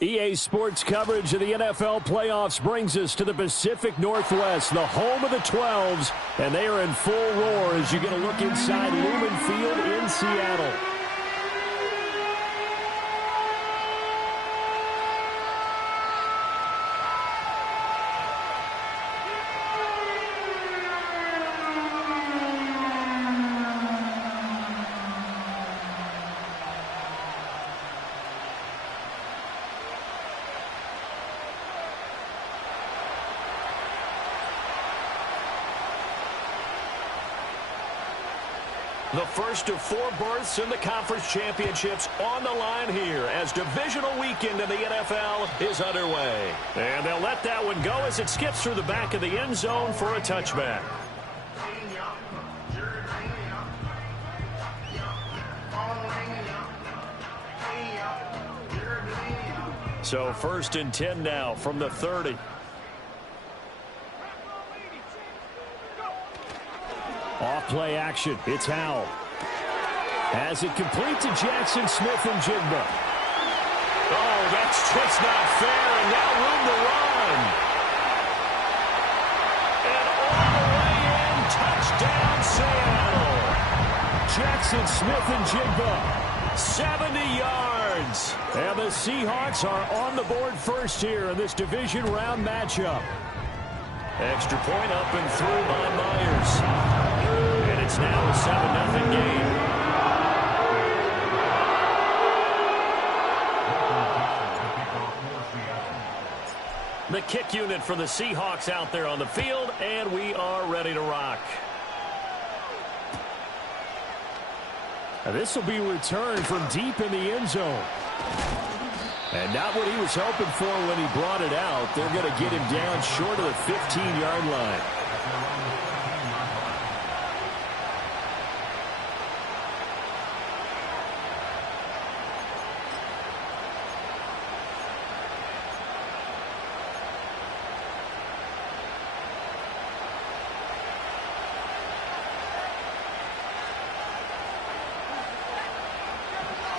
EA Sports coverage of the NFL playoffs brings us to the Pacific Northwest, the home of the 12s, and they are in full roar as you get a look inside Lumen Field in Seattle. The first of 4 berths in the conference championships on the line here as divisional weekend in the NFL is underway. And they'll let that one go as it skips through the back of the end zone for a touchback. So 1st and 10 now from the 30. Off-play action. It's Howell. As it complete to Jackson Smith and Jigba. Oh, that's just not fair, and now room to run. And all the way in, touchdown Seattle. Jackson Smith and Jigba. 70 yards. And the Seahawks are on the board first here in this division round matchup. Extra point up and through by Myers. And it's now a 7-0 game. The kick unit for the Seahawks out there on the field, and we are ready to rock. This will be returned from deep in the end zone. And not what he was hoping for when he brought it out. They're going to get him down short of the 15-yard line.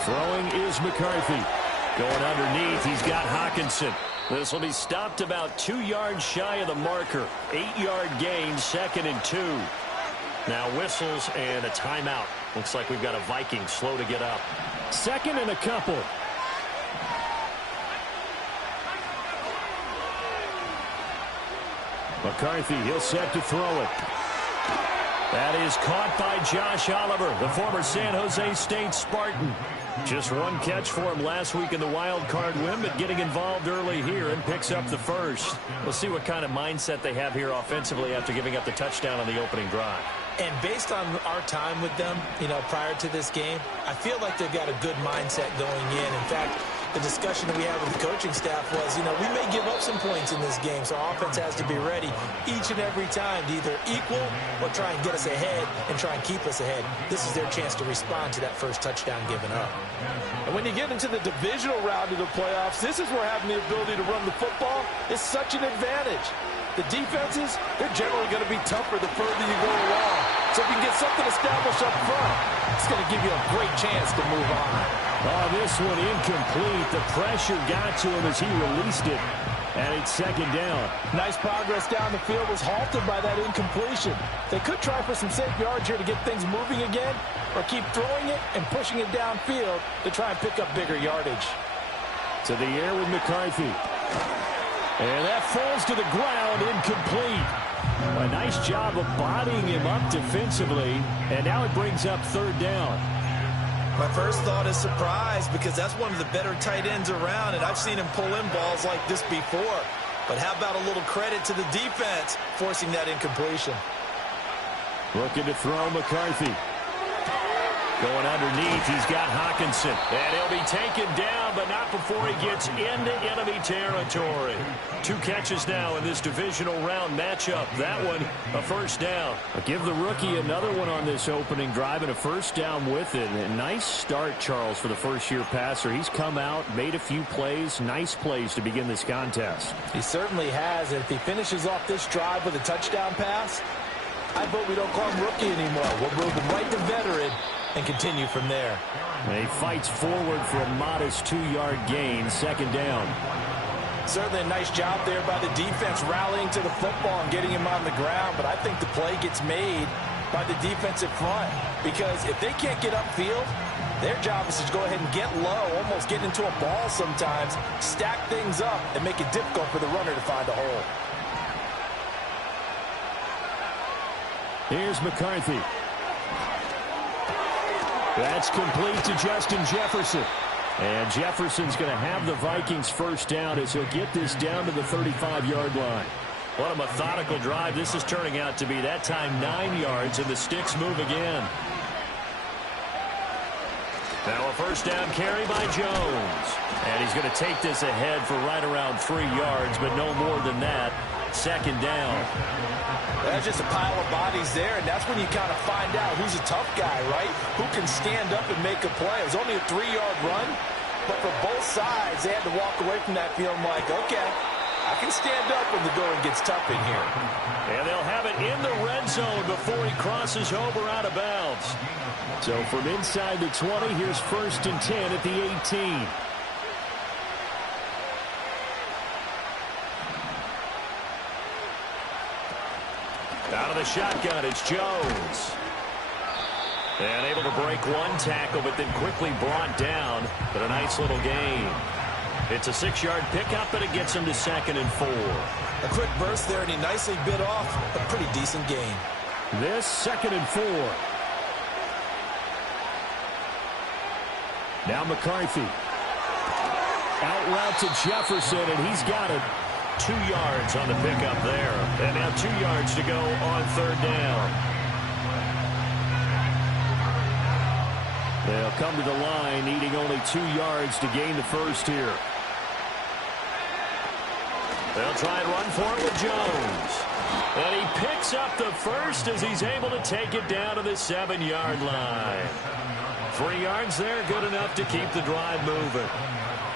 Throwing is McCarthy. Going underneath, he's got Hawkinson. This will be stopped about 2 yards shy of the marker. 8-yard gain, 2nd and 2. Now whistles and a timeout. Looks like we've got a Viking slow to get up. 2nd and a couple. McCarthy, he'll set to throw it. That is caught by Josh Oliver, the former San Jose State Spartan. Just one catch for him last week in the wild card win, but getting involved early here and picks up the first. We'll see what kind of mindset they have here offensively after giving up the touchdown on the opening drive. And based on our time with them, prior to this game, I feel like they've got a good mindset going in. In fact, the discussion that we had with the coaching staff was, we may give up some points in this game, so our offense has to be ready each and every time to either equal or try and get us ahead and try and keep us ahead. This is their chance to respond to that first touchdown given up. And when you get into the divisional round of the playoffs, this is where having the ability to run the football is such an advantage. The defenses, they're generally going to be tougher the further you go along. So if you can get something established up front, it's going to give you a great chance to move on. Oh, this one incomplete. The pressure got to him as he released it. And it's 2nd down. Nice progress down the field was halted by that incompletion. They could try for some safe yards here to get things moving again, or keep throwing it and pushing it downfield to try and pick up bigger yardage. To the air with McCarthy. And that falls to the ground, incomplete. A nice job of bodying him up defensively, and now it brings up 3rd down. My first thought is surprise, because that's one of the better tight ends around, and I've seen him pull in balls like this before. But how about a little credit to the defense forcing that incompletion? Looking to throw McCarthy. Going underneath, he's got Hawkinson. And he'll be taken down, but not before he gets into enemy territory. 2 catches now in this divisional round matchup. That one, a 1st down. I'll give the rookie another one on this opening drive and a 1st down with it. A nice start, Charles, for the first-year passer. He's come out, made a few plays, nice plays to begin this contest. He certainly has, and if he finishes off this drive with a touchdown pass, I vote we don't call him rookie anymore. We'll move him right to veteran and continue from there. And he fights forward for a modest 2-yard gain, second down. Certainly a nice job there by the defense rallying to the football and getting him on the ground, but I think the play gets made by the defensive front because if they can't get upfield, their job is to go ahead and get low, almost get into a ball sometimes, stack things up, and make it difficult for the runner to find a hole. Here's McCarthy. That's complete to Justin Jefferson. And Jefferson's going to have the Vikings first down as he'll get this down to the 35-yard line. What a methodical drive this is turning out to be. That time 9 yards, and the sticks move again. Now a first down carry by Jones. And he's going to take this ahead for right around 3 yards, but no more than that. Second down. That's just a pile of bodies there, and that's when you kind of find out who's a tough guy, right? Who can stand up and make a play. It was only a 3-yard run, but for both sides, they had to walk away from that feeling like, okay, I can stand up when the going gets tough in here. And they'll have it in the red zone before he crosses over out of bounds. So from inside the 20, here's 1st and 10 at the 18. Out of the shotgun, it's Jones. And able to break one tackle, but then quickly brought down. But a nice little gain. It's a 6-yard pickup, and it gets him to 2nd and 4. A quick burst there, and he nicely bit off a pretty decent gain. This 2nd and 4. Now McCarthy. Out route to Jefferson, and he's got it. 2 yards on the pickup there. And now 2 yards to go on 3rd down. They'll come to the line, needing only 2 yards to gain the first here. They'll try and run for it with Jones. And he picks up the first as he's able to take it down to the 7-yard line. 3 yards there, good enough to keep the drive moving.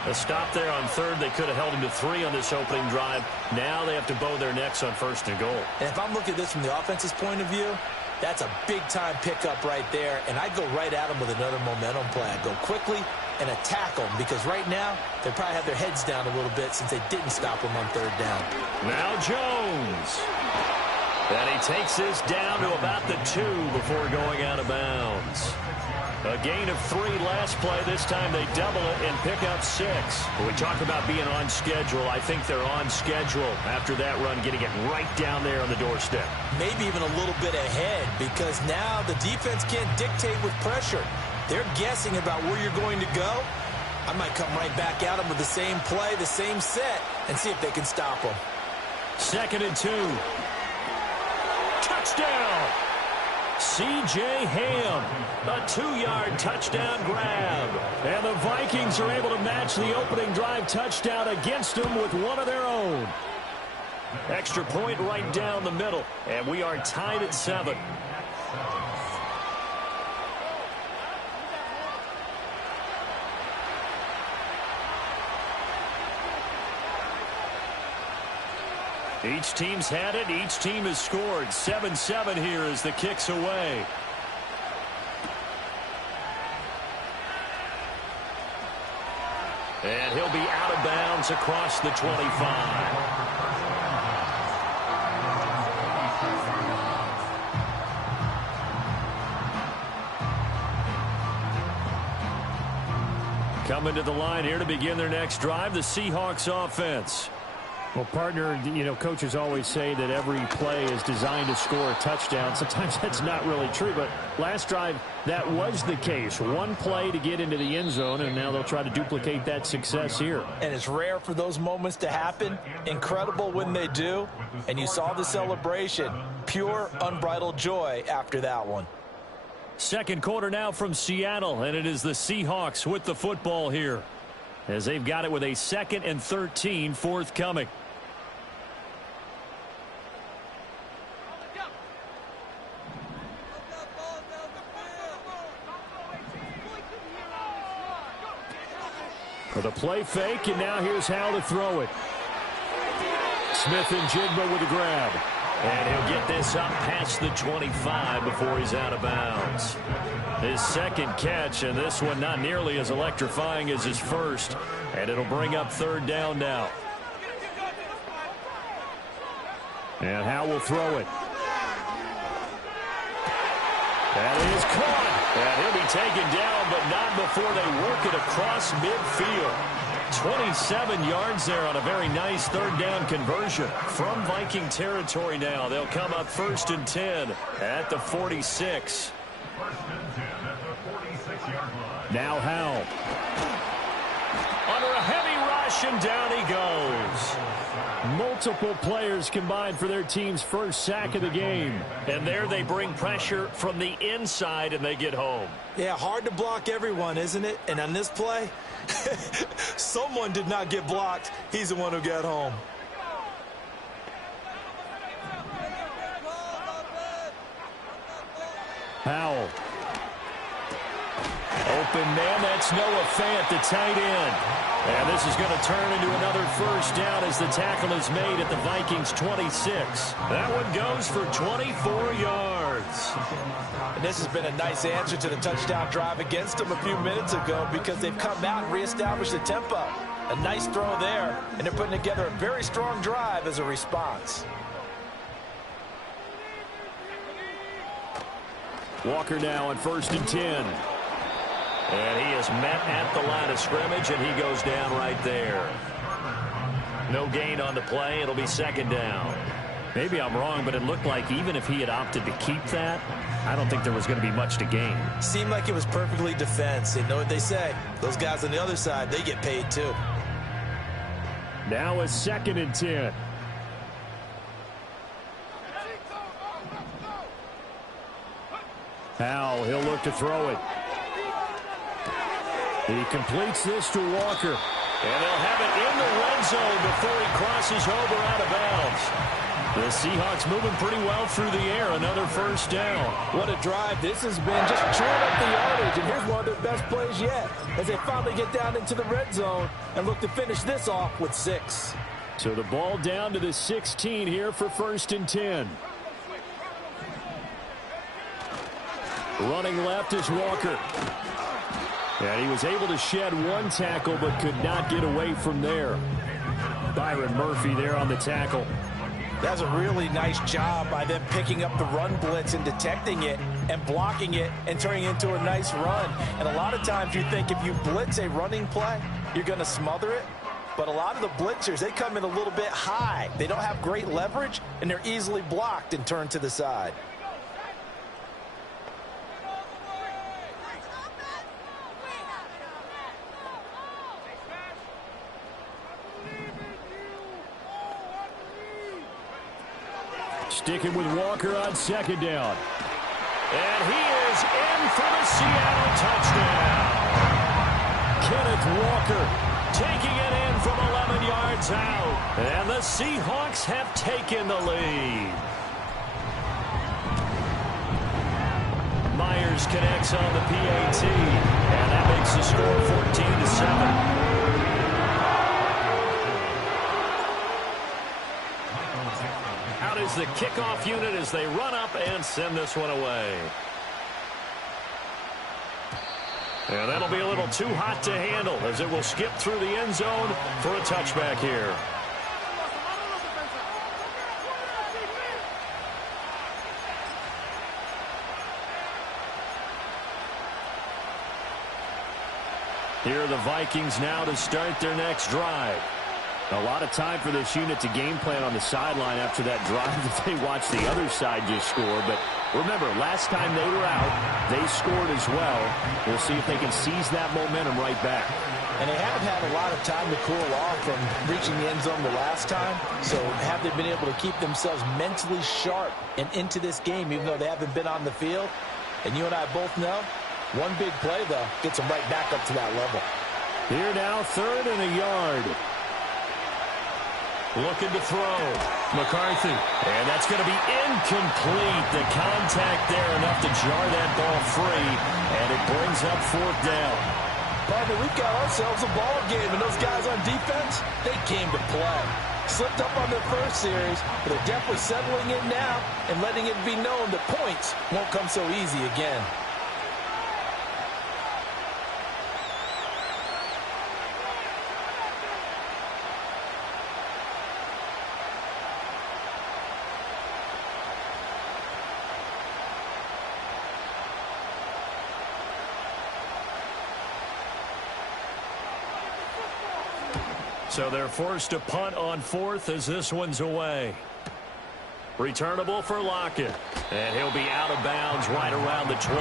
A stop there on 3rd. They could have held him to 3 on this opening drive. Now they have to bow their necks on 1st and goal. And if I'm looking at this from the offense's point of view, that's a big-time pickup right there. And I go right at him with another momentum play. I go quickly and attack them because right now they probably have their heads down a little bit since they didn't stop him on 3rd down. Now Jones. And he takes this down to about the 2 before going out of bounds. A gain of 3 last play. This time they double it and pick up 6. When we talk about being on schedule, I think they're on schedule after that run, getting it right down there on the doorstep. Maybe even a little bit ahead because now the defense can't dictate with pressure. They're guessing about where you're going to go. I might come right back at them with the same play, the same set, and see if they can stop them. 2nd and 2. Touchdown! C.J. Ham, a 2-yard touchdown grab. And the Vikings are able to match the opening drive touchdown against them with one of their own. Extra point right down the middle, and we are tied at 7. Each team's had it. Each team has scored. 7-7 here as the kick's away. And he'll be out of bounds across the 25. Coming to the line here to begin their next drive, the Seahawks offense. Well, partner, you know, coaches always say that every play is designed to score a touchdown. Sometimes that's not really true, but last drive, that was the case. One play to get into the end zone, and now they'll try to duplicate that success here. And it's rare for those moments to happen. Incredible when they do. And you saw the celebration. Pure, unbridled joy after that one. Second quarter now from Seattle, and it is the Seahawks with the football here, as they've got it with a 2nd and 13 forthcoming. For the play fake, and now here's how to throw it. Smith and Jigba with the grab. And he'll get this up past the 25 before he's out of bounds. His second catch, and this one not nearly as electrifying as his first. And it'll bring up third down now. And Howe will throw it. That is caught. And he'll be taken down, but not before they work it across midfield. 27 yards there on a very nice third down conversion. From Viking territory now, they'll come up 1st and 10 at the 46. Now Howe. Under a heavy rush, and down he goes. Multiple players combined for their team's first sack of the game. And there they bring pressure from the inside, and they get home. Yeah, hard to block everyone, isn't it? And on this play, someone did not get blocked. He's the one who got home. Powell. Open man, that's Noah Fant, the tight end. And this is going to turn into another first down as the tackle is made at the Vikings' 26. That one goes for 24 yards. And this has been a nice answer to the touchdown drive against them a few minutes ago because they've come out and reestablished the tempo. A nice throw there, and they're putting together a very strong drive as a response. Walker now on 1st and 10. And he is met at the line of scrimmage, and he goes down right there. No gain on the play. It'll be second down. Maybe I'm wrong, but it looked like even if he had opted to keep that, I don't think there was going to be much to gain. Seemed like it was perfectly defense. You know what they say. Those guys on the other side, they get paid too. Now a 2nd and 10. Powell, he'll look to throw it. He completes this to Walker. And they'll have it in the red zone before he crosses over out of bounds. The Seahawks moving pretty well through the air. Another first down. What a drive this has been. Just chewing up the yardage. And here's one of their best plays yet as they finally get down into the red zone and look to finish this off with 6. So the ball down to the 16 here for 1st and 10. Running left is Walker. And he was able to shed one tackle but could not get away from there. Byron Murphy there on the tackle. That's a really nice job by them picking up the run blitz and detecting it and blocking it and turning it into a nice run. And a lot of times you think if you blitz a running play, you're going to smother it. But a lot of the blitzers, they come in a little bit high. They don't have great leverage, and they're easily blocked and turned to the side. Sticking with Walker on 2nd down. And he is in for the Seattle touchdown. Kenneth Walker taking it in from 11 yards out. And the Seahawks have taken the lead. Myers connects on the PAT. And that makes the score 14-7. Is the kickoff unit as they run up and send this one away. And that'll be a little too hot to handle as it will skip through the end zone for a touchback here. Here are the Vikings now to start their next drive. A lot of time for this unit to game plan on the sideline after that drive that they watched the other side just score. But remember, last time they were out, they scored as well. We'll see if they can seize that momentum right back. And they haven't had a lot of time to cool off from reaching the end zone the last time. So have they been able to keep themselves mentally sharp and into this game, even though they haven't been on the field? And you and I both know, one big play, though, gets them right back up to that level. Here now, 3rd and a yard. Looking to throw. McCarthy. And that's going to be incomplete. The contact there enough to jar that ball free. And it brings up 4th down. Partner, we've got ourselves a ball game. And those guys on defense, they came to play. Slipped up on their first series, but they're definitely settling in now and letting it be known that points won't come so easy again. So they're forced to punt on fourth as this one's away. Returnable for Lockett. And he'll be out of bounds right around the 20.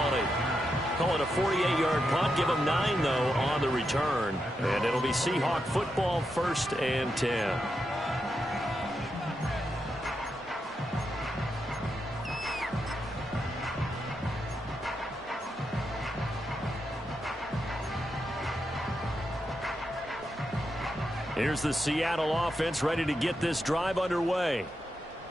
Call it a 48-yard punt. Give him 9, though, on the return. And it'll be Seahawk football, 1st and 10. Here's the Seattle offense ready to get this drive underway.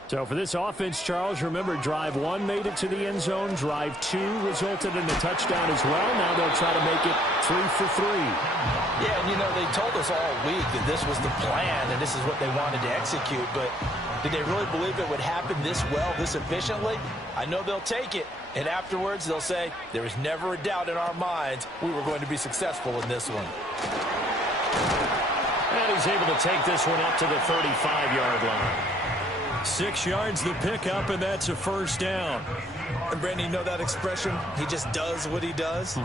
So for this offense, Charles, remember, drive 1 made it to the end zone. Drive 2 resulted in a touchdown as well. Now they'll try to make it 3 for 3. Yeah, and you know, they told us all week that this was the plan and this is what they wanted to execute. But did they really believe it would happen this well, this efficiently? I know they'll take it. And afterwards, they'll say, there was never a doubt in our minds we were going to be successful in this one. And he's able to take this one up to the 35-yard line. 6 yards the pickup, and that's a first down. And Brandon, you know that expression? He just does what he does.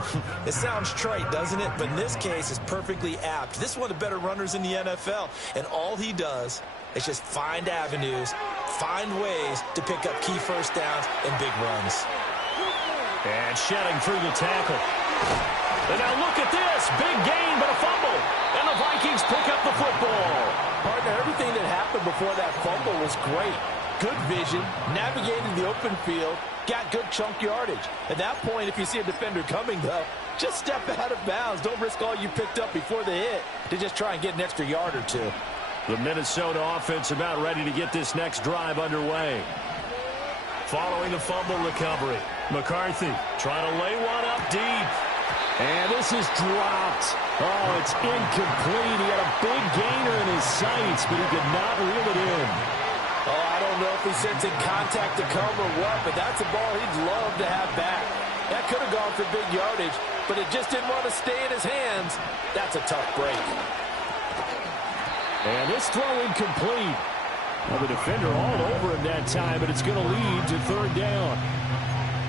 It sounds trite, doesn't it? But in this case, it's perfectly apt. This is one of the better runners in the NFL. And all he does is just find avenues, find ways to pick up key first downs and big runs. And shedding through the tackle. And now look at this. Big gain, but a fumble. And the Vikings pick up the football. Partner, everything that happened before that fumble was great. Good vision, navigated the open field, got good chunk yardage. At that point, if you see a defender coming, though, just step out of bounds. Don't risk all you picked up before the hit to just try and get an extra yard or two. The Minnesota offense about ready to get this next drive underway. Following the fumble recovery, McCarthy trying to lay one up deep. And this is dropped. Oh, it's incomplete. He had a big gainer in his sights, but he could not reel it in. Oh, I don't know if he's sensing contact to come or what, but that's a ball he'd love to have back. That could have gone for big yardage, but it just didn't want to stay in his hands. That's a tough break. And this throw incomplete. Well, the defender all over him that time, but it's going to lead to 3rd down.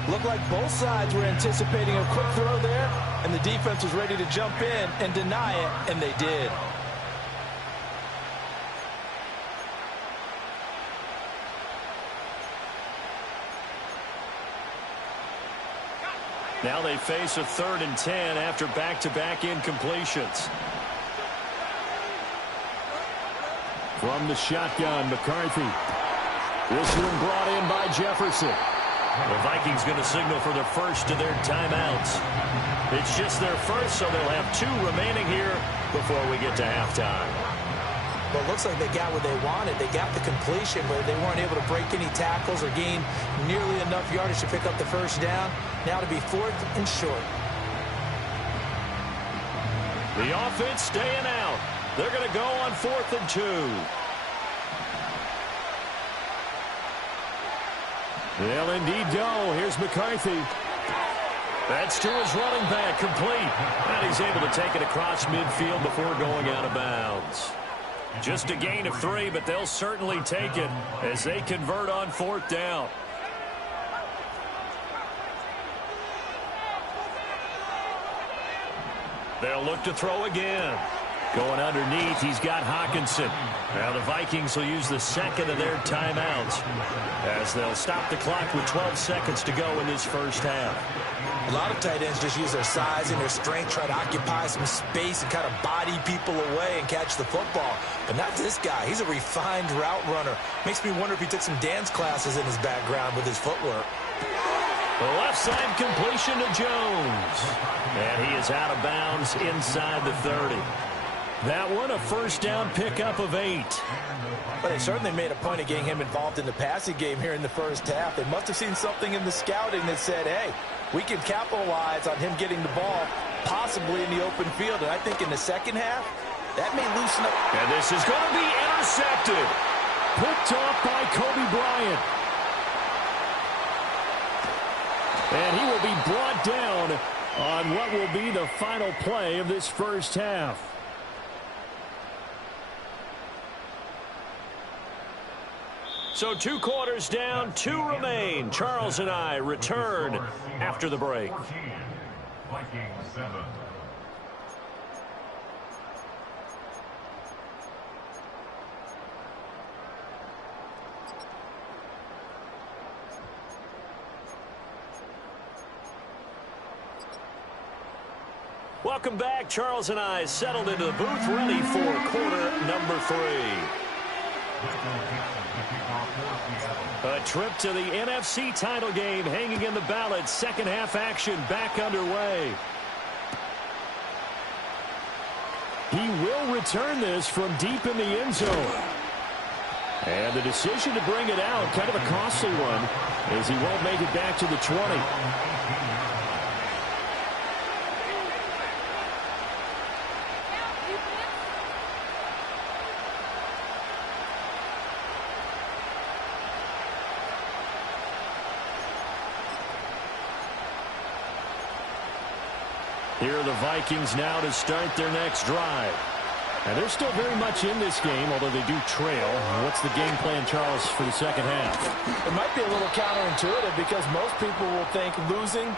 Looked like both sides were anticipating a quick throw there, and the defense was ready to jump in and deny it, and they did. Now they face a 3rd and 10 after back-to-back incompletions. From the shotgun, McCarthy. This one brought in by Jefferson. The Vikings going to signal for the first of their timeouts. It's just their first, so they'll have 2 remaining here before we get to halftime. Well, it looks like they got what they wanted. They got the completion, but they weren't able to break any tackles or gain nearly enough yardage to pick up the first down. Now to be 4th and short. The offense staying out. They're going to go on 4th and 2. They'll indeed go. Here's McCarthy. That's to his running back, complete. And he's able to take it across midfield before going out of bounds. Just a gain of 3, but they'll certainly take it as they convert on 4th down. They'll look to throw again. Going underneath, he's got Hawkinson. Now the Vikings will use the 2nd of their timeouts as they'll stop the clock with 12 seconds to go in this first half. A lot of tight ends just use their size and their strength, try to occupy some space and kind of body people away and catch the football. But not this guy. He's a refined route runner. Makes me wonder if he took some dance classes in his background with his footwork. The left side completion to Jones. And he is out of bounds inside the 30. That one, a first down pickup of 8. But they certainly made a point of getting him involved in the passing game here in the first half. They must have seen something in the scouting that said, hey, we can capitalize on him getting the ball, possibly in the open field. And I think in the second half, That may loosen up. And this is going to be intercepted. Picked off by Kobe Bryant. And he will be brought down on what will be the final play of this first half. So 2 quarters down, 2 remain. Charles and I return after the break. Welcome back. Charles and I settled into the booth, ready for quarter number 3. A trip to the NFC title game hanging in the balance. Second half action back underway. He will return this from deep in the end zone. And the decision to bring it out, kind of a costly one, as he won't make it back to the 20. Here are the Vikings now to start their next drive. And they're still very much in this game, although they do trail. What's the game plan, Charles, for the second half? It might be a little counterintuitive because most people will think losing